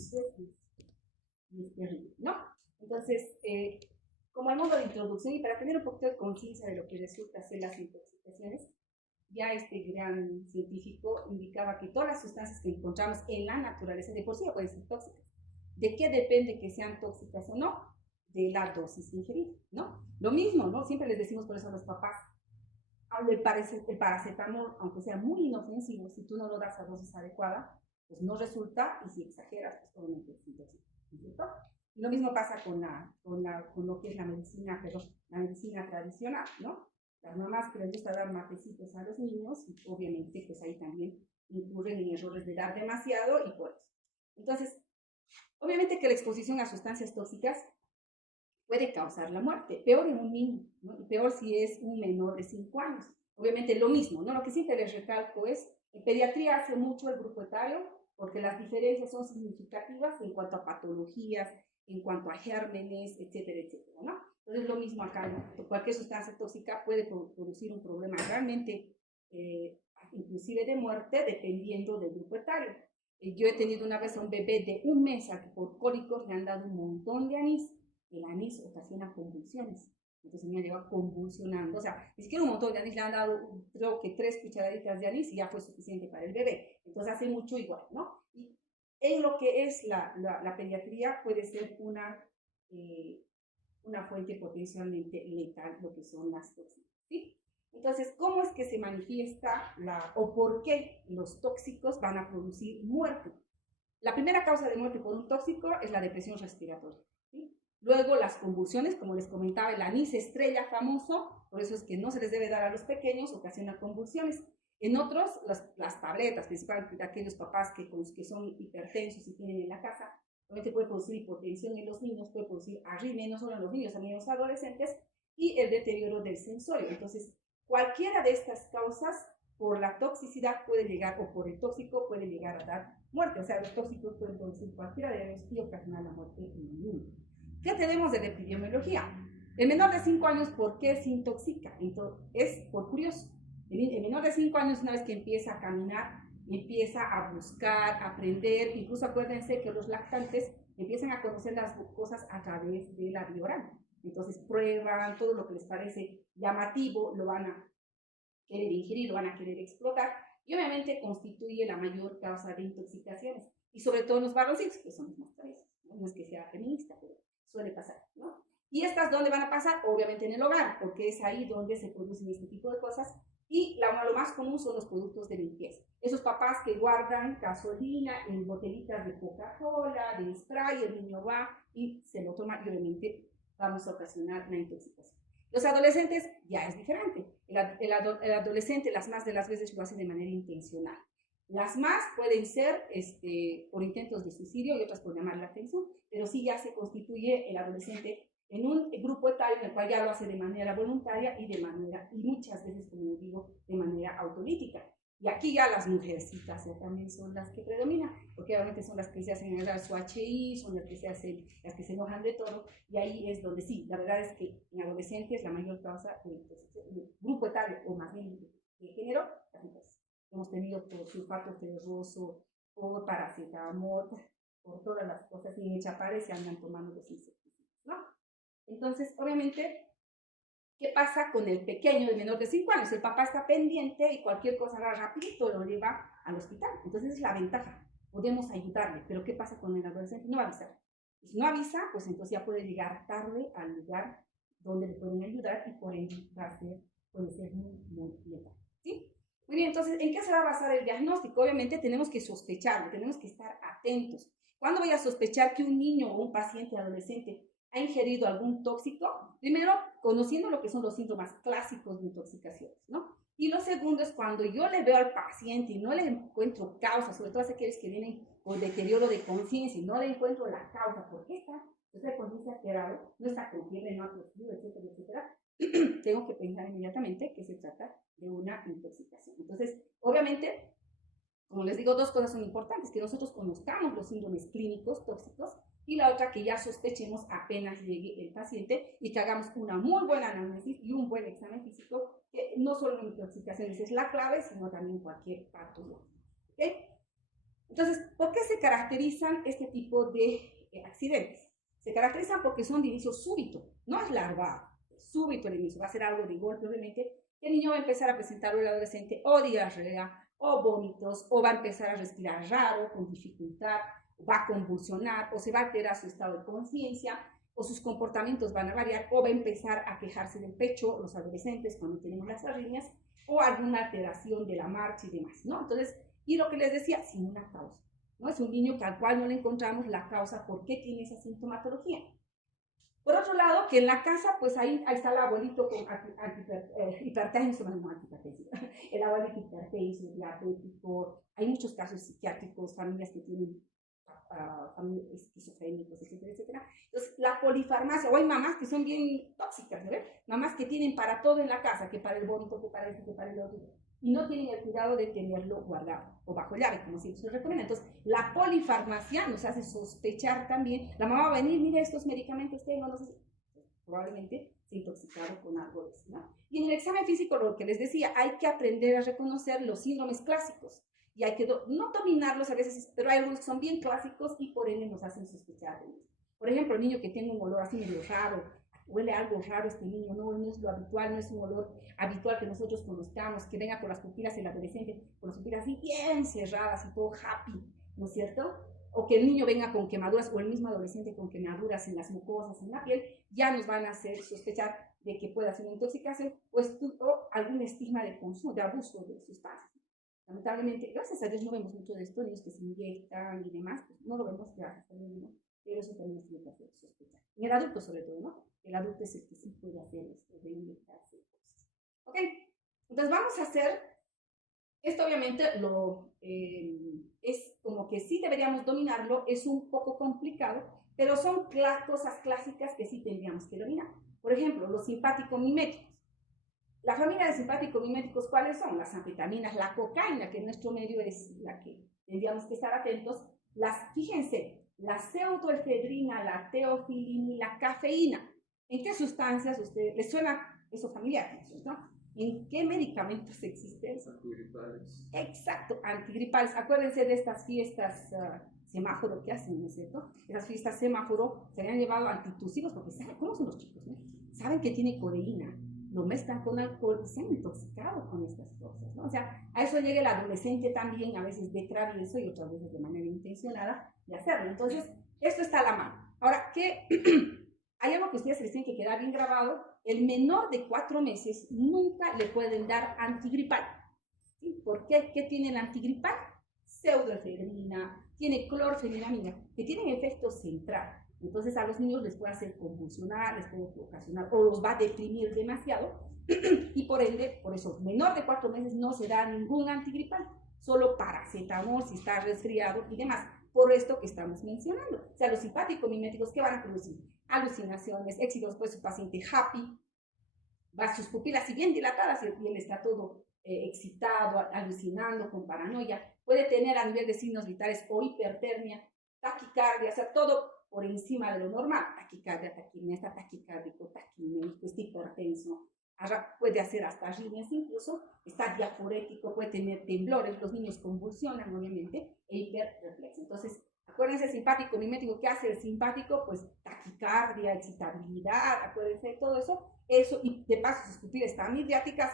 es terrible, ¿no? Entonces, como el modo de introducción y para tener un poquito de conciencia de lo que resulta ser las intoxicaciones, ya este gran científico indicaba que todas las sustancias que encontramos en la naturaleza de por sí pueden ser tóxicas. ¿De qué depende que sean tóxicas o no? De la dosis ingerida, ¿no? Lo mismo, ¿no? Siempre les decimos por eso a los papás, el paracetamol, aunque sea muy inofensivo, si tú no lo das a dosis adecuada, pues no resulta, y si exageras, pues obviamente es intóxico, ¿cierto? Y lo mismo pasa con lo que es la medicina, pero la medicina tradicional, ¿no? Las mamás que les gusta dar matecitos a los niños, y obviamente pues ahí también incurren en errores de dar demasiado y por eso. Entonces, obviamente que la exposición a sustancias tóxicas puede causar la muerte, peor en un niño, ¿no? Y peor si es un menor de 5 años. Obviamente lo mismo, ¿no? Lo que siempre les recalco es, en pediatría hace mucho el grupo etario, porque las diferencias son significativas en cuanto a patologías, en cuanto a gérmenes, etcétera, etcétera, ¿no? Entonces lo mismo acá, ¿no? Cualquier sustancia tóxica puede producir un problema realmente, inclusive de muerte, dependiendo del grupo etario. Yo he tenido una vez a un bebé de 1 mes a que por cólicos le han dado un montón de anís. El anís ocasiona convulsiones. Entonces me ha llevado convulsionando. O sea, ni siquiera un montón de anís, le han dado, creo que 3 cucharaditas de anís y ya fue suficiente para el bebé. Entonces hace mucho igual, ¿no? Y en lo que es la pediatría puede ser una fuente potencialmente letal, lo que son las toxinas, ¿sí? Entonces, ¿cómo es que se manifiesta o por qué los tóxicos van a producir muerte? La primera causa de muerte por un tóxico es la depresión respiratoria, ¿sí? Luego las convulsiones, como les comentaba, el anís estrella famoso, por eso es que no se les debe dar a los pequeños, ocasiona convulsiones. En otros, las tabletas, principalmente de aquellos papás que son hipertensos y tienen en la casa, obviamente puede producir hipotensión en los niños, puede producir arritmia, no solo en los niños, también en los adolescentes, y el deterioro del sensorio. Entonces, cualquiera de estas causas, por la toxicidad puede llegar, o por el tóxico puede llegar a dar muerte. O sea, los tóxicos pueden producir cualquiera de ellos y ocasionar la muerte en el niño. ¿Qué tenemos de la epidemiología? El menor de 5 años, ¿por qué se intoxica? Entonces, es por curioso. El menor de 5 años, una vez que empieza a caminar, empieza a buscar, a aprender, incluso acuérdense que los lactantes empiezan a conocer las cosas a través de la vía oral. Entonces prueban todo lo que les parece llamativo, lo van a querer ingerir, lo van a querer explotar, y obviamente constituye la mayor causa de intoxicaciones, y sobre todo en los varoncitos, que son los más traviesos, ¿no? No es que sea feminista, pero suele pasar, ¿no? ¿Y estas dónde van a pasar? Obviamente en el hogar, porque es ahí donde se producen este tipo de cosas, y lo más común son los productos de limpieza. Esos papás que guardan gasolina en botellitas de Coca-Cola, de spray, el niño va y se lo toma, y obviamente vamos a ocasionar una intoxicación. Los adolescentes ya es diferente. El adolescente las más de las veces lo hace de manera intencional. Las más pueden ser por intentos de suicidio y otras por llamar la atención, pero sí ya se constituye el adolescente en un grupo etario en el cual ya lo hace de manera voluntaria y muchas veces, como les digo, de manera autolítica. Y aquí ya las mujercitas ya también son las que predominan, porque obviamente son las que se hacen agarrar su HI, son las que se enojan de todo, y ahí es donde sí, la verdad es que en adolescentes la mayor causa del grupo etario, o más bien de género, las mujeres. Hemos tenido por sulfato ferroso, por paracetamol, por todas las cosas, y en Chapare se andan tomando los insecticidas, ¿no? Entonces, obviamente, ¿qué pasa con el pequeño de menor de 5 años? El papá está pendiente y cualquier cosa rapidito lo lleva al hospital. Entonces es la ventaja. Podemos ayudarle, pero ¿qué pasa con el adolescente? No va a avisar. Si no avisa, pues entonces ya puede llegar tarde al lugar donde le pueden ayudar y por ende puede ser muy, muy letal. ¿Sí? Muy bien, entonces, ¿en qué se va a basar el diagnóstico? Obviamente tenemos que sospecharlo, tenemos que estar atentos. ¿Cuándo voy a sospechar que un niño o un paciente adolescente ha ingerido algún tóxico? Primero, conociendo lo que son los síntomas clásicos de intoxicaciones, ¿no? Y lo segundo es cuando yo le veo al paciente y no le encuentro causa, sobre todo aquellos que vienen por deterioro de conciencia y no le encuentro la causa, ¿por qué está? Esa conciencia alterado, no está con fiebre, no ha tosido, etcétera, etcétera. Tengo que pensar inmediatamente que se trata de una intoxicación. Entonces, obviamente, como les digo, 2 cosas son importantes: que nosotros conozcamos los síndromes clínicos tóxicos, y la otra, que ya sospechemos apenas llegue el paciente y que hagamos una muy buena análisis y un buen examen físico, que no solo en intoxicaciones es la clave, sino también cualquier patología. ¿Okay? Entonces, ¿por qué se caracterizan este tipo de accidentes? Se caracterizan porque son de inicio súbito, no es larvado, súbito el inicio, va a ser algo de golpe, obviamente. El niño va a empezar a presentar, el adolescente, o diarrea, o vómitos, o va a empezar a respirar raro, con dificultad, va a convulsionar, o se va a alterar su estado de conciencia, o sus comportamientos van a variar, o va a empezar a quejarse del pecho, los adolescentes, cuando tenemos las arritmias, o alguna alteración de la marcha y demás, ¿no? Entonces, y lo que les decía, sin una causa, ¿no? Es un niño al cual no le encontramos la causa por qué tiene esa sintomatología. Por otro lado, que en la casa, pues ahí está el abuelito con hipertenso, no antihipertenso, el abuelito hipertenso, diabético, hay muchos casos psiquiátricos, familias que tienen familias esquizofrénicos, etcétera, etcétera. Entonces, la polifarmacia, o hay mamás que son bien tóxicas, ¿no? Mamás que tienen para todo en la casa, que para el vómito, que para esto, que para el otro, y no tienen el cuidado de tenerlo guardado o bajo llave, como siempre se recomienda. Entonces, la polifarmacia nos hace sospechar también, la mamá va a venir, mira estos medicamentos tengo, no sé si, probablemente se ha intoxicado con algo de eso, ¿no? Y en el examen físico, lo que les decía, hay que aprender a reconocer los síndromes clásicos, y hay que no dominarlos a veces, pero hay algunos que son bien clásicos y por ende nos hacen sospechar de ellos. Por ejemplo, el niño que tiene un olor así medio raro, huele algo raro este niño, no es lo habitual, no es un olor habitual que nosotros conozcamos, que venga con las pupilas, el adolescente con las pupilas así bien cerradas y todo happy, ¿no es cierto? O que el niño venga con quemaduras, o el mismo adolescente con quemaduras en las mucosas, en la piel, ya nos van a hacer sospechar de que pueda ser una intoxicación o algún estigma de consumo, de abuso de sustancias. Lamentablemente, gracias a Dios no vemos mucho de esto, niños que se inyectan y demás, pues no lo vemos, gracias a Dios, ¿no? Pero eso también nos tiene que hacer sospechar. En el adulto sobre todo, ¿no? El adulto es el que sí puede hacer esto, de inyectarse cosas. ¿Ok? Entonces vamos a hacer, esto obviamente es como que sí deberíamos dominarlo, es un poco complicado, pero son cosas clásicas que sí tendríamos que dominar. Por ejemplo, los simpático-miméticos. La familia de simpático-miméticos, ¿cuáles son? Las anfetaminas, la cocaína, que en nuestro medio es la que tendríamos que estar atentos. Fíjense, la pseudoefedrina, la teofilina y la cafeína. ¿En qué sustancias les suena eso familiar? ¿No? ¿En qué medicamentos existen? Antigripales. Exacto, antigripales. Acuérdense de estas fiestas semáforo que hacen, ¿no es cierto? Esas fiestas semáforo se han llevado antitusivos porque saben cómo son los chicos, ¿no? Saben que tiene codeína, lo mezclan con alcohol y se han intoxicado con estas cosas, ¿no? O sea, a eso llega el adolescente también, a veces de travieso y otras veces de manera intencionada de hacerlo. Entonces, esto está a la mano. Ahora, ¿qué? Hay algo que ustedes les tienen que quedar bien grabado. El menor de 4 meses nunca le pueden dar antigripal. ¿Sí? ¿Por qué? ¿Qué tiene el antigripal? Pseudoefedrina, tiene clorfeniramina, que tienen efecto central. Entonces a los niños les puede hacer convulsionar, les puede ocasionar o los va a deprimir demasiado y por ende, por eso, menor de 4 meses no se da ningún antigripal, solo paracetamol si está resfriado y demás, por esto que estamos mencionando. O sea, los simpático-miméticos, ¿qué van a producir? Alucinaciones, éxitos, pues su paciente happy, va sus pupilas si bien dilatadas y él está todo excitado, alucinando, con paranoia, puede tener a nivel de signos vitales o hipertermia, taquicardia, o sea, todo por encima de lo normal, taquicardia, taquimia, está taquicárdico, taquiménico, está hipertenso, puede hacer hasta arritmias incluso, está diaforético, puede tener temblores, los niños convulsionan obviamente, e hiperreflexo. Entonces, acuérdense, simpático, mimético, ¿qué hace el simpático? Pues taquicardia, excitabilidad, acuérdense de todo eso, y de paso sus pupilas están midriáticas,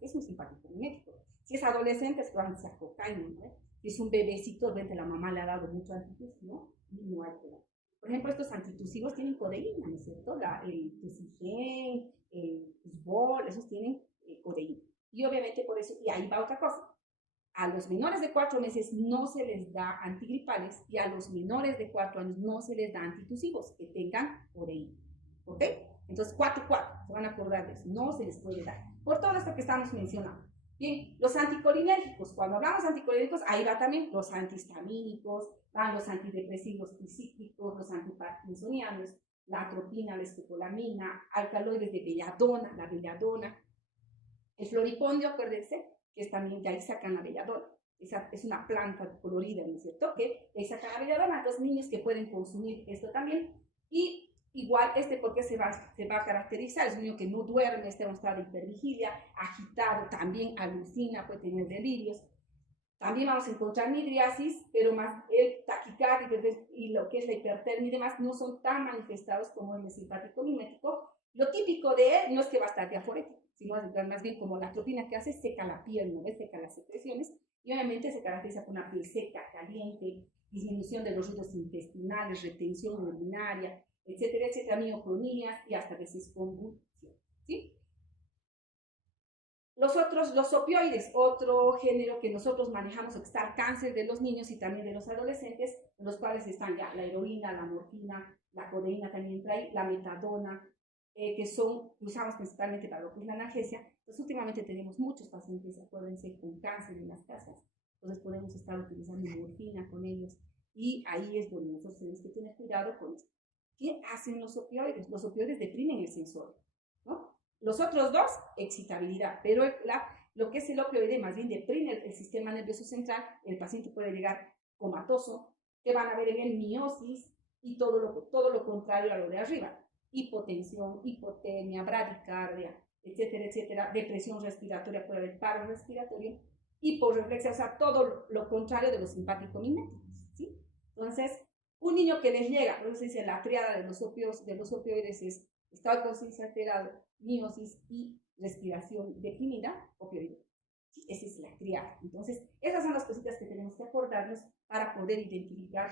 es un simpático mimético. Si es adolescente, es probable que sea cocaína, ¿no? Si es un bebecito, ven, la mamá le ha dado mucho antitusivos, no hay problema. Por ejemplo, estos antitusivos tienen codeína, ¿no es cierto? El Tusigen, el Tusbol, esos tienen codeína. Y obviamente por eso, y ahí va otra cosa, a los menores de 4 meses no se les da antigripales y a los menores de 4 años no se les da antitusivos que tengan codeína. ¿Ok? Entonces, 4-4, se van a acordar de eso, no se les puede dar. Por todo esto que estamos mencionando. Bien, los anticolinérgicos, cuando hablamos de anticolinérgicos, ahí va también los antihistamínicos, van los antidepresivos tricíclicos, los antiparkinsonianos, la atropina, la escopolamina, alcaloides de belladona, la belladona, el floripondio, acuérdense, que es también de ahí sacan la belladona. Esa es una planta colorida, ¿no es cierto? Que de ahí sacan la belladona a los niños que pueden consumir esto también. Y igual, porque se va a caracterizar, es un niño que no duerme, está en un estado de hipervigilia, agitado, también alucina, puede tener delirios. También vamos a encontrar midriasis, pero más el taquicardia y lo que es la hipertermia y demás no son tan manifestados como el simpático mimético. Lo típico de él no es que va a estar diaforético, sino más bien como la atropina que hace, seca la piel, ¿no? Seca las secreciones y obviamente se caracteriza por una piel seca, caliente, disminución de los ruidos intestinales, retención urinaria, etcétera, etcétera, mioclonías y hasta veces convulsión, ¿sí? Los opioides, otro género que nosotros manejamos, que está al cáncer de los niños y también de los adolescentes, en los cuales están ya la heroína, la morfina, la codeína también trae, la metadona, que usamos principalmente para lo que es la analgesia. Pues últimamente tenemos muchos pacientes, acuérdense, con cáncer en las casas, entonces podemos estar utilizando morfina con ellos y ahí es donde nosotros tenemos que tener cuidado con esto. ¿Qué hacen los opioides? Los opioides deprimen el sensor, ¿no? Los otros dos, excitabilidad, pero lo que es el opioide más bien deprime el sistema nervioso central, el paciente puede llegar comatoso, que van a ver en él miosis y todo lo contrario a lo de arriba, hipotensión, hipotermia, bradicardia, etcétera, etcétera, depresión respiratoria, puede haber paro respiratorio, hiporreflexia, o sea, todo lo contrario de los simpático-miméticos, ¿sí? Entonces, un niño que les llega, por eso se dice la triada de los opioides es estado de conciencia alterado, miosis y respiración deprimida, opioide. ¿Sí? Esa es la triada. Entonces, esas son las cositas que tenemos que acordarnos para poder identificar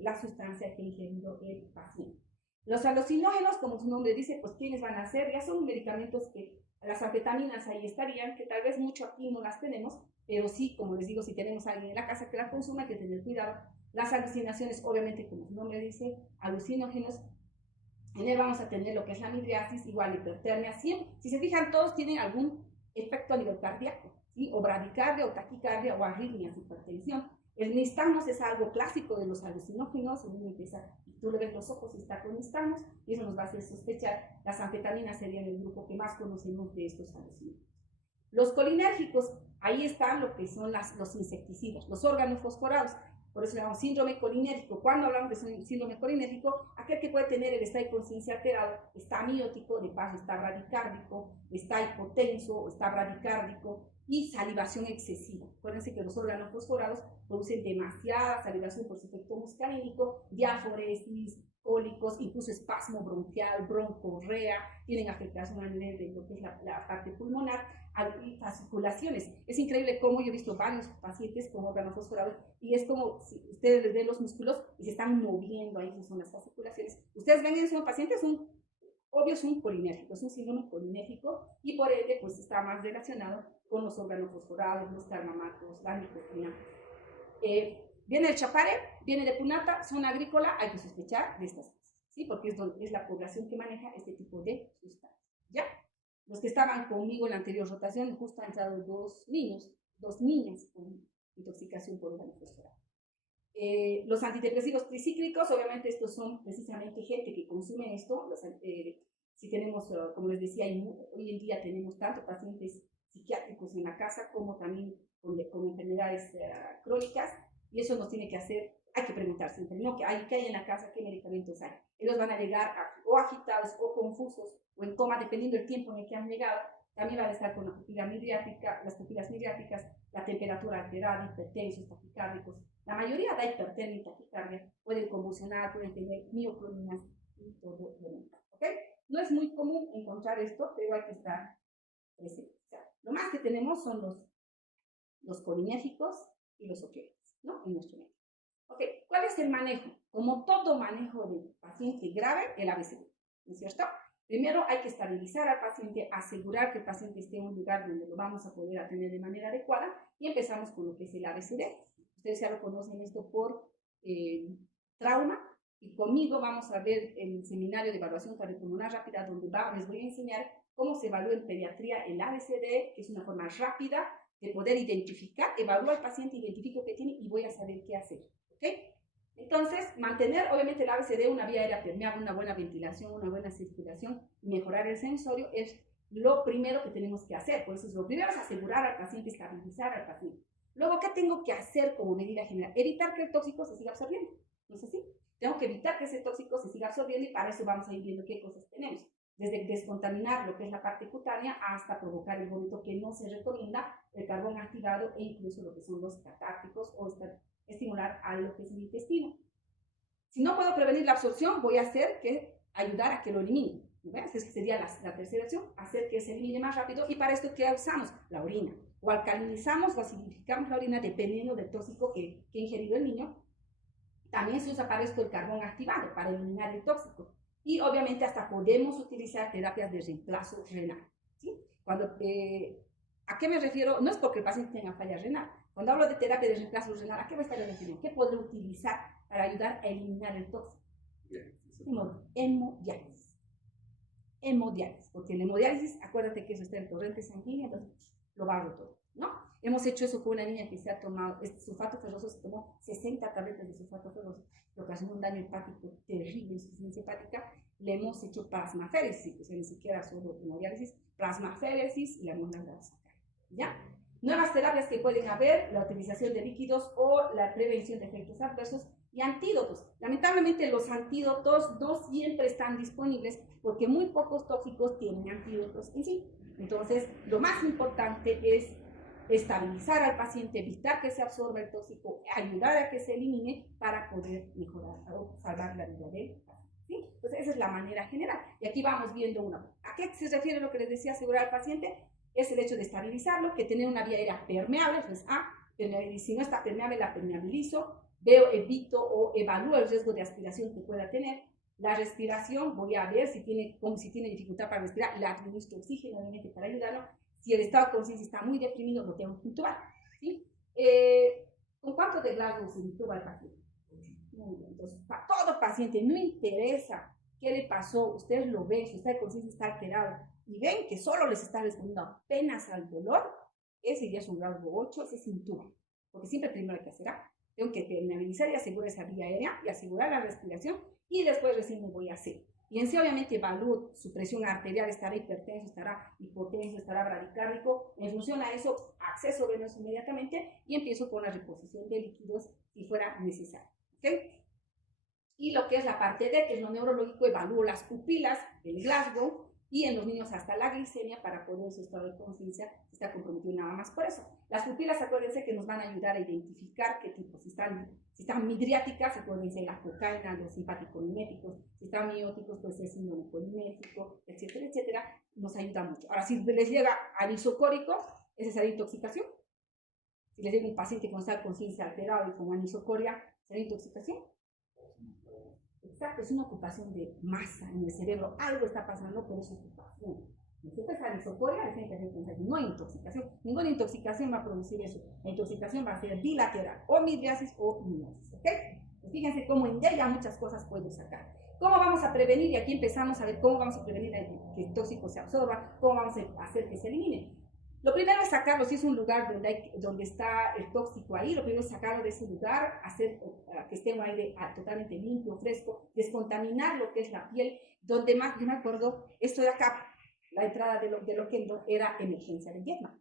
la sustancia que ha ingerido el paciente. Los alucinógenos, como su nombre dice, pues ¿quiénes van a ser? Ya son medicamentos que las anfetaminas ahí estarían, que tal vez mucho aquí no las tenemos, pero sí, como les digo, si tenemos a alguien en la casa que la consuma, hay que tener cuidado. Las alucinaciones, obviamente, como su nombre dice, alucinógenos. En él vamos a tener lo que es la midriasis, igual hipertermia. Siempre, si se fijan, todos tienen algún efecto a nivel cardíaco, ¿sí? O bradicardia, o taquicardia, o arritmias, hipertensión. El nistagmus es algo clásico de los alucinógenos. El niño empieza, tú le ves los ojos y está con nistagmus, y eso nos va a hacer sospechar. Las anfetaminas serían el grupo que más conocemos de estos alucinógenos. Los colinérgicos, ahí están lo que son los insecticidas, los órganos fosforados. Por eso llamamos síndrome colinérgico. Cuando hablamos de síndrome colinérgico, aquel que puede tener el estado de conciencia alterado, está amiótico, de paso está bradicárdico, está hipotenso, está bradicárdico y salivación excesiva. Acuérdense que los órganos fosforados producen demasiada salivación por su efecto muscarínico, diaforesis, cólicos, incluso espasmo bronquial, broncorrea, tienen afectación a nivel de lo que es la parte pulmonar, y fasciculaciones. Es increíble cómo yo he visto varios pacientes con órganos fosforados y es como si ustedes les ven los músculos y se están moviendo ahí, que son las fasciculaciones. Ustedes ven en esos pacientes, obvio es un colinérgico, es un síndrome colinérgico y por ende pues está más relacionado con los órganos fosforados, los carnamatos, la nicotina. Viene el chapare, viene de Punata, zona agrícola, hay que sospechar de estas cosas, ¿sí? Porque es la población que maneja este tipo de sustancias, ¿ya? Los que estaban conmigo en la anterior rotación, justo han entrado dos niñas con intoxicación por órgano fosforado. Los antidepresivos tricíclicos, obviamente estos son precisamente gente que consume esto. Si tenemos, como les decía, hoy en día tenemos tanto pacientes psiquiátricos en la casa como también con enfermedades crónicas, y eso nos tiene que hacer, hay que preguntar siempre, ¿no? ¿Qué hay en la casa? ¿Qué medicamentos hay? Ellos van a llegar o agitados o confusos o en coma, dependiendo del tiempo en el que han llegado. También van a estar con la pupila midriática, las pupilas midriáticas, la temperatura alterada, hipertensos, taquicárdicos. La mayoría da hipertermia y taquicardia, pueden convulsionar, pueden tener mioclonias y todo lo demás, ¿ok? No es muy común encontrar esto, pero hay que estar presente. O sea, lo más que tenemos son los colinérgicos y los opioides, ¿no? En nuestro medio. Ok, ¿cuál es el manejo? Como todo manejo de paciente grave, el ABCD, ¿no es cierto? Primero hay que estabilizar al paciente, asegurar que el paciente esté en un lugar donde lo vamos a poder atender de manera adecuada y empezamos con lo que es el ABCD. Ustedes ya lo conocen esto por trauma y conmigo vamos a ver el seminario de evaluación cardiopulmonar rápida donde les voy a enseñar cómo se evalúa en pediatría el ABCD, que es una forma rápida de poder identificar, evaluar al paciente, identifico qué tiene y voy a saber qué hacer, ¿ok? Entonces, mantener obviamente el ABCD, una vía aérea permeable, una buena ventilación, una buena circulación y mejorar el sensorio es lo primero que tenemos que hacer. Por eso lo primero es asegurar al paciente, estabilizar al paciente. Luego, ¿qué tengo que hacer como medida general? Evitar que el tóxico se siga absorbiendo, ¿no es así? Tengo que evitar que ese tóxico se siga absorbiendo y para eso vamos a ir viendo qué cosas tenemos. desde descontaminar lo que es la parte cutánea hasta provocar el vómito, que no se recomienda, el carbón activado e incluso lo que son los catárticos o estimular a lo que es el intestino. Si no puedo prevenir la absorción, voy a ayudar a que lo elimine. Esa sería la tercera opción, hacer que se elimine más rápido. Y para esto, ¿qué usamos? La orina. O alcalinizamos o acidificamos la orina dependiendo del tóxico que ha ingerido el niño. También se usa para esto el carbón activado, para eliminar el tóxico. Y obviamente hasta podemos utilizar terapias de reemplazo renal. ¿Sí? ¿A qué me refiero? No es porque el paciente tenga falla renal. Cuando hablo de terapia de reemplazo renal, ¿a qué me estoy refiriendo? ¿Qué podré utilizar para ayudar a eliminar el tóxico? Hemodiálisis. Hemodiálisis, porque el hemodiálisis, acuérdate que eso está en corriente sanguínea, entonces lo barro todo, ¿no? Hemos hecho eso con una niña que se ha tomado sulfato ferroso, se tomó 60 tabletas de sulfato ferroso, lo que hace un daño hepático terrible, insuficiencia hepática. Le hemos hecho plasmaféresis, o sea, ni siquiera solo hemodiálisis, plasmaféresis y la hemos logrado sacar, ¿ya? Nuevas terapias que pueden haber, la utilización de líquidos o la prevención de efectos adversos y antídotos. Lamentablemente los antídotos no siempre están disponibles porque muy pocos tóxicos tienen antídotos en sí. Entonces, lo más importante es estabilizar al paciente, evitar que se absorba el tóxico, ayudar a que se elimine para poder mejorar o salvar la vida del paciente. ¿Sí? Entonces, esa es la manera general. Y aquí vamos viendo una. ¿A qué se refiere lo que les decía asegurar al paciente? Es el hecho de estabilizarlo, que tener una vía aérea permeable, entonces si no está permeable, la permeabilizo, evito o evalúo el riesgo de aspiración que pueda tener. La respiración, voy a ver si tiene dificultad para respirar, le administro oxígeno, obviamente, para ayudarlo. Si el estado de conciencia está muy deprimido, lo tengo que intubar, ¿sí? ¿Con cuánto de Glasgow se intuba el paciente? Muy bien, entonces, para todo paciente, no interesa qué le pasó, ustedes lo ven, su estado de conciencia está alterado, y ven que solo les está respondiendo apenas al dolor, ese ya es un Glasgow 8, ese se intuba, porque siempre primero hay que hacer tengo que permeabilizar y asegurar esa vía aérea y asegurar la respiración y después recién me voy a hacer. Fíjense, obviamente evalúo su presión arterial, estará hipertenso, estará hipotenso, estará bradicárdico. En función a eso, acceso venoso inmediatamente y empiezo con la reposición de líquidos si fuera necesario. ¿Okay? Y lo que es la parte D, que es lo neurológico, evalúo las pupilas, el Glasgow, y en los niños hasta la glicemia para poder su estado de conciencia está comprometido nada más por eso. Las pupilas, acuérdense que nos van a ayudar a identificar qué tipo, si están midriáticas, acuérdense la cocaína, los simpático-miméticos, si están mióticos, pues es síndrome polimétrico, etcétera, etcétera, nos ayuda mucho. Ahora, si les llega anisocórico, esa será intoxicación. Si les llega un paciente con estado de conciencia alterado y con anisocoria, ¿será intoxicación? Exacto, es una ocupación de masa en el cerebro, algo está pasando por esa ocupación. Entonces, la isocoria no hay intoxicación, ninguna intoxicación va a producir eso. La intoxicación va a ser bilateral, o midriasis o miosis, ¿ok? Pues fíjense cómo en ella muchas cosas puedo sacar. ¿Cómo vamos a prevenir? Y aquí empezamos a ver cómo vamos a prevenir que el tóxico se absorba, cómo vamos a hacer que se elimine. Lo primero es sacarlo, si es un lugar donde está el tóxico ahí, lo primero es sacarlo de ese lugar, hacer que esté un aire totalmente limpio, fresco, descontaminar lo que es la piel, donde más, yo me acuerdo, esto de acá, la entrada de Oquendo era emergencia de Vietnam.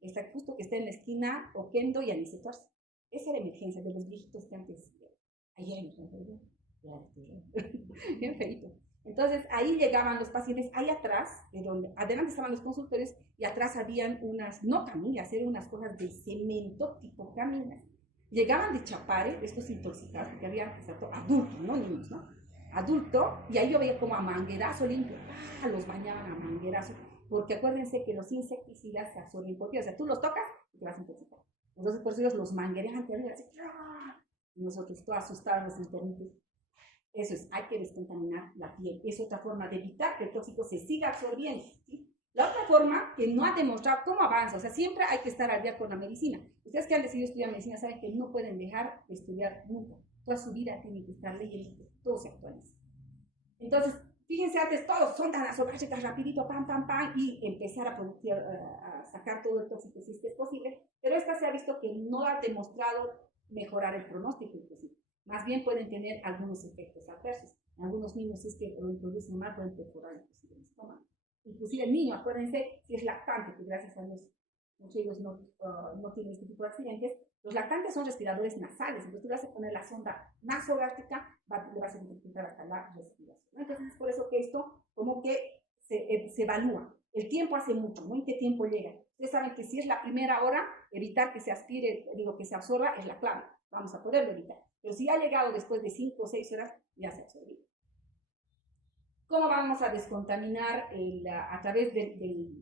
Está justo que está en la esquina Oquendo y Aniceto Arce. Esa era emergencia de los viejitos que antes, ahí era emergencia de bien feito. Entonces, ahí llegaban los pacientes, ahí atrás, donde adelante estaban los consultores, y atrás habían unas, no camillas, eran unas cosas de cemento tipo caminas. Llegaban de Chapare, de estos intoxicados, porque había adultos, no niños, ¿no? Adulto, y ahí yo veía como a manguerazo limpio, los bañaban a manguerazo, porque acuérdense que los insecticidas se absorben por ti, o sea, tú los tocas y te vas a intoxicar. Entonces, por eso ellos los manguerean terrible, así, y nosotros todos asustados, los internitos. Eso es, hay que descontaminar la piel. Es otra forma de evitar que el tóxico se siga absorbiendo, ¿sí? La otra forma, que no ha demostrado cómo avanza, o sea, siempre hay que estar al día con la medicina. Ustedes que han decidido estudiar medicina saben que no pueden dejar de estudiar nunca. Toda su vida tienen que estar leyendo, todo se actualiza. Entonces, fíjense, antes todos son tan azogáricas, rapidito, pam, pam, pam, y empezar a sacar todo el tóxico si es que es posible, pero esta se ha visto que no ha demostrado mejorar el pronóstico inclusive. Más bien pueden tener algunos efectos adversos. En algunos niños, si es que lo introducen mal, pueden perforar inclusive el estómago. Inclusive el niño, acuérdense, si es lactante, que gracias a Dios muchos de ellos no tienen este tipo de accidentes, los lactantes son respiradores nasales, entonces tú le vas a poner la sonda nasogástrica, le vas a dificultar hasta la respiración. Entonces es por eso que esto como que se evalúa. El tiempo hace mucho, ¿no? ¿En qué tiempo llega? Ustedes saben que si es la primera hora, evitar que se aspire, digo, que se absorba, es la clave. Vamos a poderlo evitar. Pero si ha llegado después de 5 o 6 horas, ya se absorbió. ¿Cómo vamos a descontaminar a través de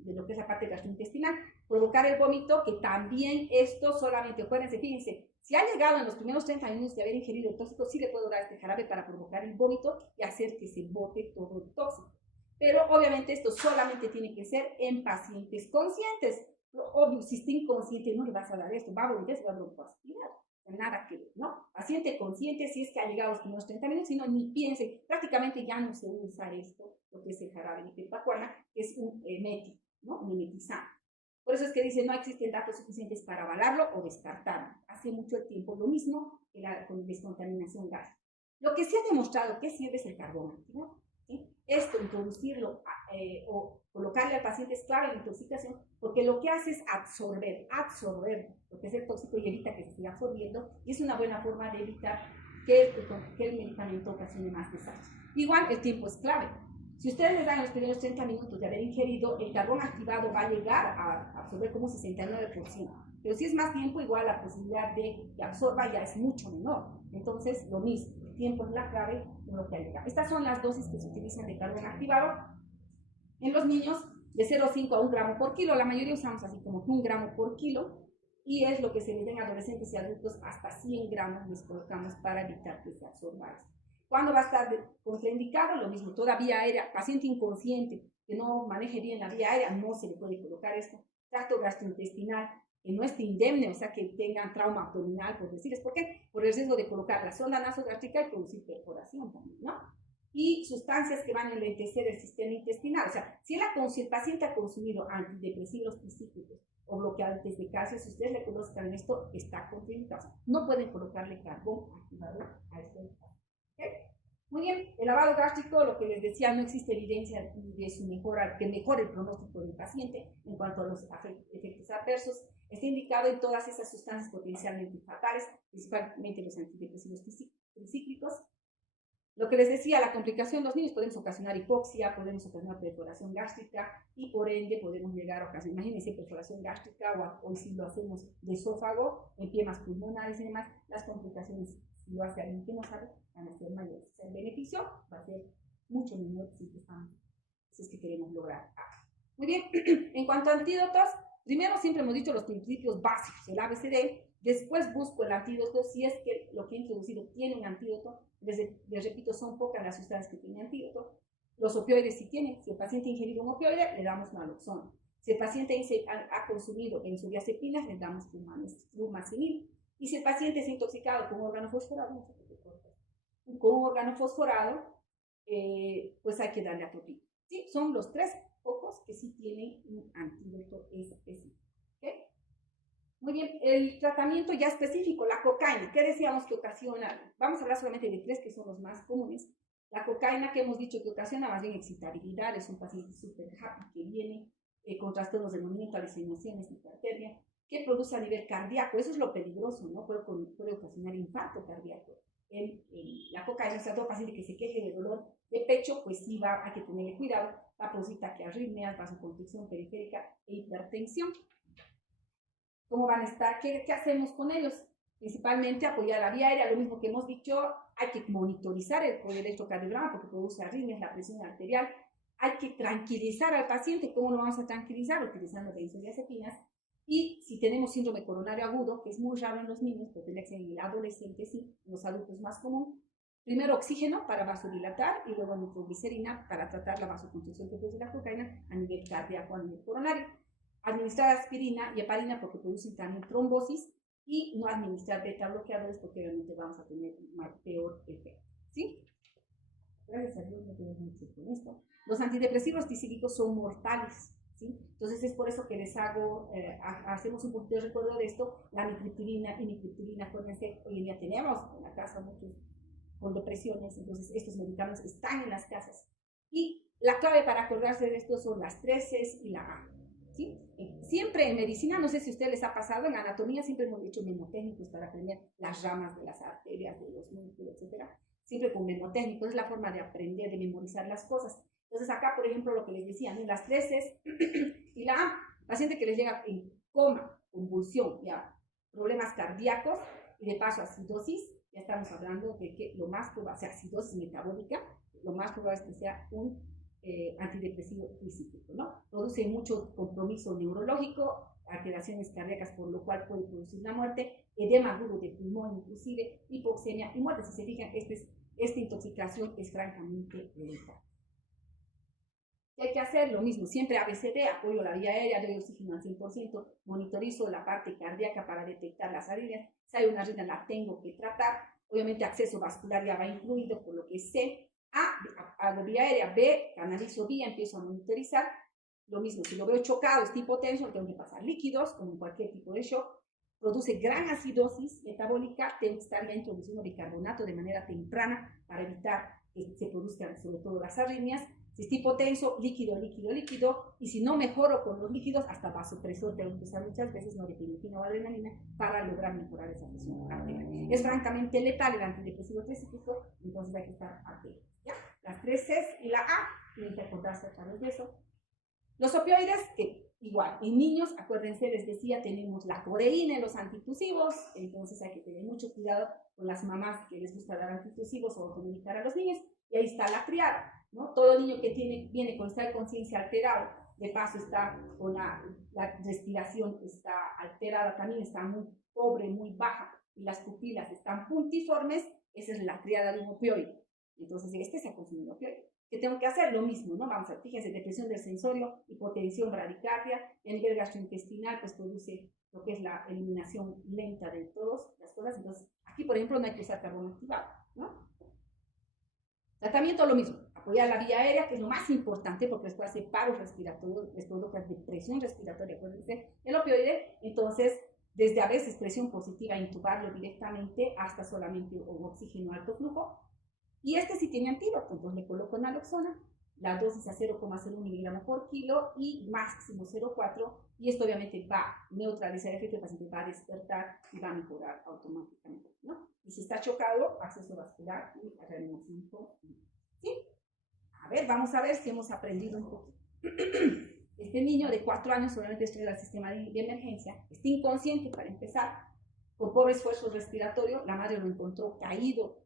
lo que es la parte gastrointestinal? Provocar el vómito, que también esto solamente, acuérdense, fíjense, si ha llegado en los primeros 30 minutos de haber ingerido el tóxico, sí le puedo dar este jarabe para provocar el vómito y hacer que se bote todo el tóxico. Pero obviamente esto solamente tiene que ser en pacientes conscientes. Obvio, si está inconsciente no le vas a dar esto, va a vomitar, se va a broncoaspirar. Nada que ver, ¿no? Paciente consciente si es que ha llegado a los primeros 30 minutos, sino ni piense, prácticamente ya no se usa esto, lo que es el jarabe de pentacuana, que es un emético, ¿no? Un emetizante. Por eso es que dicen, no existen datos suficientes para avalarlo o descartarlo. Hace mucho tiempo lo mismo que con descontaminación gástrica. Lo que se ha demostrado que sirve es el carbón activado, ¿sí? Esto, introducirlo o colocarle al paciente es clave en la intoxicación, porque lo que hace es absorber lo que es el tóxico y evita que se siga absorbiendo, y es una buena forma de evitar que el medicamento ocasione más desastre. Igual el tiempo es clave. Si ustedes les dan los primeros 30 minutos de haber ingerido, el carbón activado va a llegar a absorber como un 69%. Pero si es más tiempo, igual la posibilidad de que absorba ya es mucho menor. Entonces, lo mismo, el tiempo es la clave en lo que ha llegado. Estas son las dosis que se utilizan de carbón activado. En los niños, de 0,5 a 1 gramo por kilo, la mayoría usamos así como 1 gramo por kilo, y es lo que se les den a adolescentes y adultos, hasta 100 gramos les colocamos para evitar que se absorba esto. ¿Cuándo va a estar contraindicado? Lo mismo, toda vía aérea, paciente inconsciente que no maneje bien la vía aérea, no se le puede colocar esto. Tracto gastrointestinal, que no esté indemne, o sea, que tengan trauma abdominal, por decirles, ¿por qué? Por el riesgo de colocar la sonda nasogástrica y producir perforación también, ¿no? Y sustancias que van a enlentecer el sistema intestinal. O sea, si el paciente ha consumido antidepresivos tricíclicos o bloqueantes de calcio, si ustedes le conozcan esto, está contraindicado. O sea, no pueden colocarle carbón activador a esto. ¿Okay? Muy bien, el lavado gástrico, lo que les decía, no existe evidencia de su mejora, que mejore el pronóstico del paciente en cuanto a los efectos adversos. Está indicado en todas esas sustancias potencialmente fatales, principalmente los antidepresivos tricíclicos. Lo que les decía, la complicación en los niños podemos ocasionar hipoxia, podemos ocasionar perforación gástrica y por ende podemos llegar a ocasionar, imagínense, perforación gástrica o si lo hacemos de esófago, empiemas pulmonares y demás, las complicaciones, si lo hace alguien que no sabe, van a ser mayores. O sea, el beneficio va a ser mucho menor si es que queremos lograr algo. Muy bien, en cuanto a antídotos, primero siempre hemos dicho los principios básicos, el ABCD, después busco el antídoto, si es que lo que he introducido tiene un antídoto. Les repito, son pocas las sustancias que tienen antídoto. Los opioides sí tienen. Si el paciente ha ingerido un opioide, le damos naloxona. Si el paciente ha consumido benzodiazepinas, le damos flumazenil. Y si el paciente es intoxicado con un órgano fosforado, pues hay que darle atropina. ¿Sí? Son los 3 pocos que sí tienen un antídoto específico. ¿Okay? Muy bien, el tratamiento ya específico, la cocaína, ¿qué decíamos que ocasiona? Vamos a hablar solamente de 3 que son los más comunes. La cocaína, que hemos dicho que ocasiona más bien excitabilidad, es un paciente súper happy que viene con trastornos de movimiento, alucinaciones, hipertermia, que produce a nivel cardíaco. Eso es lo peligroso, ¿no? Puede ocasionar infarto cardíaco. La cocaína, o sea, todo paciente que se queje de dolor de pecho, pues sí hay que tenerle cuidado, va a producir taquiarritmias, vasoconstricción periférica e hipertensión. ¿Cómo van a estar? ¿Qué hacemos con ellos? Principalmente apoyar la vía aérea, lo mismo que hemos dicho, hay que monitorizar el electrocardiograma porque produce arritmias, la presión arterial, hay que tranquilizar al paciente. ¿Cómo lo vamos a tranquilizar? Utilizando benzodiazepinas. Y si tenemos síndrome coronario agudo, que es muy raro en los niños, pero tendría que ser en el adolescente, sí, en los adultos más común, primero oxígeno para vasodilatar y luego nitroglicerina para tratar la vasoconstricción que produce la cocaína a nivel cardíaco, a nivel coronario. Administrar aspirina y heparina porque producen también trombosis, y no administrar beta bloqueadores porque obviamente vamos a tener peor efecto. ¿Sí? Gracias a Dios no tenemos mucho con esto. Los antidepresivos tricíclicos son mortales. ¿Sí? Entonces es por eso que les hacemos un poquito de recuerdo de esto. La mitriptilina y mitriptilina, acuérdense, hoy en día tenemos en la casa muchos con depresiones, entonces estos medicamentos están en las casas. Y la clave para acordarse de esto son las 3 Cs y la A. ¿Sí? Siempre en medicina, no sé si a ustedes les ha pasado, en anatomía siempre hemos hecho mnemotécnicos para aprender las ramas de las arterias, de los músculos, etc. Siempre con mnemotécnicos, es la forma de aprender, de memorizar las cosas. Entonces acá, por ejemplo, lo que les decía, ¿no? Las 3 es, y la A, paciente que les llega en coma, convulsión, ya, problemas cardíacos y de paso acidosis, ya estamos hablando de que lo más probable, o sea, acidosis metabólica, lo más probable es que sea un antidepresivo físico, ¿no? Produce mucho compromiso neurológico, alteraciones cardíacas, por lo cual puede producir la muerte, edema agudo de pulmón, inclusive hipoxemia y muerte. Si se fijan, esta intoxicación es francamente letal. ¿Qué hay que hacer? Lo mismo, siempre ABCD, apoyo la vía aérea, doy oxígeno al 100%, monitorizo la parte cardíaca para detectar las arritmias. Si hay una arritmia, la tengo que tratar. Obviamente, acceso vascular ya va incluido, por lo que C. Hago vía aérea, B, canalizo vía, empiezo a monitorizar. Lo mismo, si lo veo chocado, es tipo tenso, tengo que pasar líquidos, como en cualquier tipo de shock. Produce gran acidosis metabólica, tengo que estar ya introduciendo bicarbonato de manera temprana para evitar que se produzcan sobre todo las arritmias. Si es tipo tenso, líquido, líquido, líquido. Y si no mejoro con los líquidos, hasta vasopresor tengo que usar muchas veces norepinefrina o adrenalina para lograr mejorar esa presión arterial. Es francamente letal el antidepresivo específico, entonces hay que estar atentos. ¿Ya? Las 3 Cs y la A, tienen que acordarse a través de eso. Los opioides, que igual, en niños, acuérdense, les decía, tenemos la codeína en los antitusivos, entonces hay que tener mucho cuidado con las mamás que les gusta dar antitusivos o automedicar a los niños, y ahí está la triada, ¿no? Todo niño que viene con estado de conciencia alterado, de paso está con la respiración está alterada, también está muy pobre, muy baja, y las pupilas están puntiformes, esa es la triada de un opioide. Entonces, este se ha consumido opioide. ¿Qué tengo que hacer? Lo mismo, ¿no? Vamos a, fíjense, depresión del sensorio, hipotensión, bradicardia, y a nivel gastrointestinal, pues produce lo que es la eliminación lenta de todas las cosas. Entonces, aquí, por ejemplo, no hay que usar carbón activado, ¿no? Tratamiento, lo mismo, apoyar la vía aérea, que es lo más importante, porque después hace paro respiratorio, les provoca depresión respiratoria, acuérdense, el opioide. Entonces, desde a veces presión positiva, intubarlo directamente, hasta solamente un oxígeno alto flujo. Y este sí tiene antídoto, entonces le coloco naloxona, la dosis a 0,01 miligramos por kilo y máximo 0,4, y esto obviamente va a neutralizar el efecto, el paciente va a despertar y va a mejorar automáticamente, ¿no? Y si está chocado, acceso vascular y reanimación. ¿Sí? A ver, vamos a ver si hemos aprendido un poquito. Este niño de 4 años solamente estudia el sistema de emergencia, está inconsciente para empezar, con pobre esfuerzo respiratorio, la madre lo encontró caído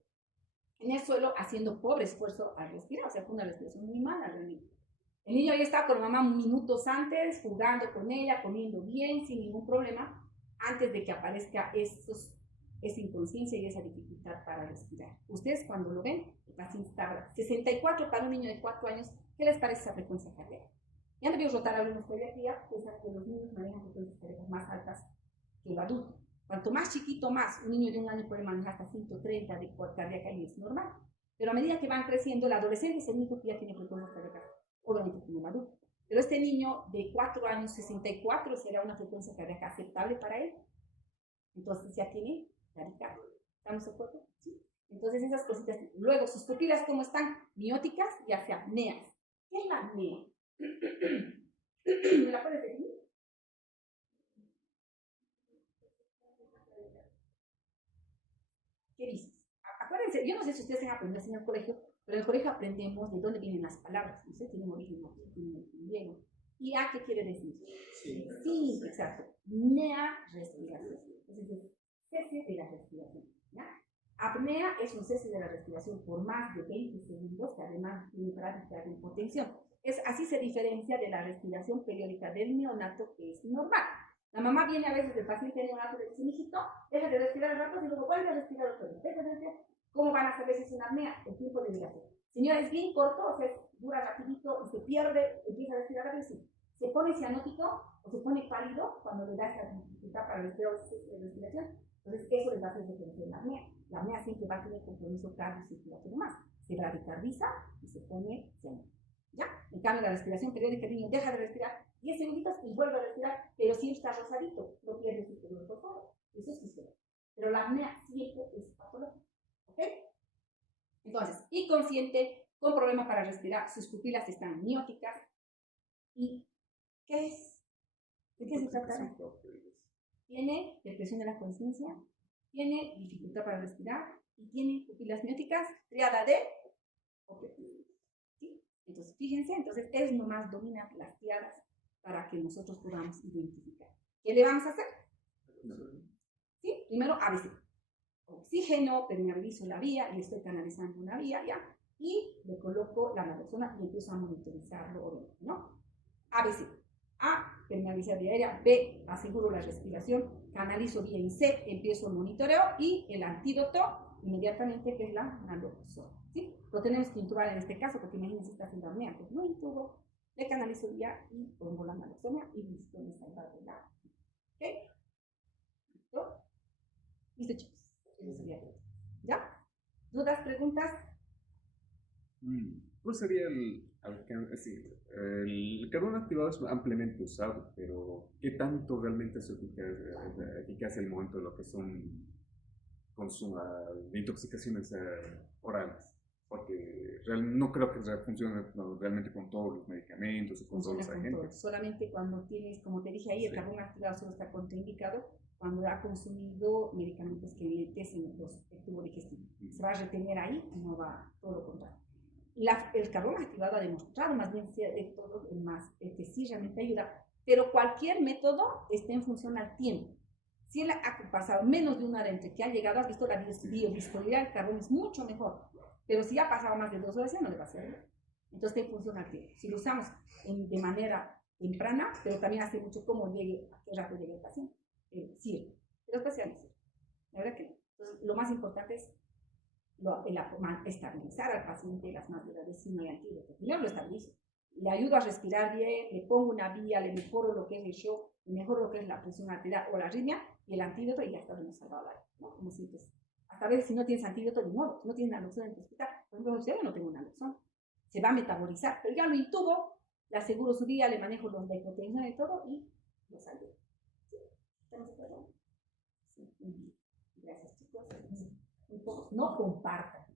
en el suelo haciendo pobre esfuerzo al respirar, o sea, fue una respiración muy mala realmente. El niño ya estaba con la mamá minutos antes, jugando con ella, comiendo bien, sin ningún problema, antes de que aparezca esa inconsciencia y esa dificultad para respirar. Ustedes cuando lo ven, el paciente está 64 para un niño de 4 años, ¿qué les parece esa frecuencia cardíaca? Ya debíamos rotar algunos pediatría, pensar que los niños manejan frecuencias cardíacas más altas que el adulto. Cuanto más chiquito, más. Un niño de 1 año puede manejar hasta 130 de cardíaca y es normal. Pero a medida que van creciendo, el adolescente es el único que ya tiene frecuencias cardíacas, obviamente como el adulto. Pero este niño de 4 años, 64, será una frecuencia cardíaca aceptable para él. Entonces ya tiene taquicardia. ¿Estamos de acuerdo? ¿Sí? Entonces esas cositas. Luego, sus pupilas, ¿cómo están? Mióticas y hacia apneas. ¿Qué es la apnea? ¿Me la puedes definir? ¿Qué dices? Acuérdense, yo no sé si ustedes han aprendido en el colegio, pero en el colegio aprendemos de dónde vienen las palabras. No sé, tienen origen latín, tienen origen griego. ¿Y a qué quiere decir? Sí, sí, exacto. Nea, respiración. Entonces, cese de la respiración. ¿Ya? Apnea es un cese de la respiración por más de 20 segundos, que además tiene práctica de hipotensión. Así se diferencia de la respiración periódica del neonato, que es normal. La mamá viene a veces del paciente neonato y le dice, mijito, deja de respirar el rato y luego vuelve a respirar otro día. Deja de respirar. ¿Cómo van a saber si es una apnea? El tiempo de duración. Señora, es bien corto, o sea, dura rapidito y se pierde, empieza a respirar rápido, sí. Se pone cianótico o se pone pálido cuando le da esa dificultad para respirar o respiración. Entonces, eso les va a hacer diferencia en la apnea. La apnea siempre va a tener compromiso cardiocirculatorio más. Se bradicardiza y se pone cianótico. ¿Ya? En cambio, la respiración periódica, el niño deja de respirar 10 segunditos y vuelve a respirar, pero siempre está rosadito, no pierde su periodo, por favor. Eso es fisiológico. Pero la apnea siempre es patológica. ¿Ok? Entonces, inconsciente, con problemas para respirar, sus pupilas están mióticas. ¿Y qué es? ¿De qué se trata? Tiene depresión de la conciencia, tiene dificultad para respirar y tiene pupilas mióticas, triada de opioides. ¿Sí? Entonces, Entonces, fíjense, entonces es nomás dominar las triadas para que nosotros podamos identificar. ¿Qué le vamos a hacer? ¿Sí? Primero, ABC. Oxígeno, permeabilizo la vía y estoy canalizando una vía ya. Y le coloco la naloxona y empiezo a monitorizarlo, ¿no? ABC. A, permeabilizar vía aérea. B, aseguro la respiración. Canalizo vía en C, empiezo el monitoreo. Y el antídoto, inmediatamente, que es la naloxona. ¿Sí? Lo tenemos que intubar en este caso, porque imagínense, está haciendo apnea. Pues no intubo, le canalizo vía y pongo la naloxona y listo, me salva de la. ¿Ok? ¿Listo? Listo, chicos. Eso sería todo. ¿Ya? ¿Dudas, preguntas? ¿Cuál sería el carbón activado es ampliamente usado, pero ¿qué tanto realmente es eficaz en el momento de lo que son intoxicaciones orales? Porque no creo que funcione realmente con todos los medicamentos o con todos los agentes. Solamente cuando tienes, como te dije ahí, el carbón activado solo está contraindicado cuando ha consumido medicamentos que enlentecen el tubo digestivo. Se va a retener ahí y no va todo lo contrario. El carbón activado ha demostrado más bien ser de todos el más, que sí realmente ayuda, pero cualquier método está en función al tiempo. Si él ha pasado menos de una hora entre que ha llegado, has visto la biodisponibilidad del carbón es mucho mejor, pero si ha pasado más de 2 horas ya no le va a servir. Entonces está en función al tiempo. Si lo usamos de manera temprana, pero también hace mucho cómo llegue, a qué rato llegue el paciente, sirve, pero después ya no sirve. La verdad que no. Entonces lo más importante es estabilizar al paciente las más graves si no hay antídoto. Primero lo estabilizo, le ayudo a respirar bien, le pongo una vía, le mejoro lo que es el shock, le mejoro lo que es la presión arterial o la arritmia y el antídoto y ya está, hemos salvado la vida, ¿no? Como si, pues, hasta a veces si no tienes antídoto, ni modo, si no tienes naloxona en tu hospital, por ejemplo, yo no tengo naloxona, se va a metabolizar, pero ya lo intubo, le aseguro su vía, le manejo la hipotensión y todo y lo salvo. ¿Sí? ¿Estamos de acuerdo? Sí. Gracias, chicos. No compartan.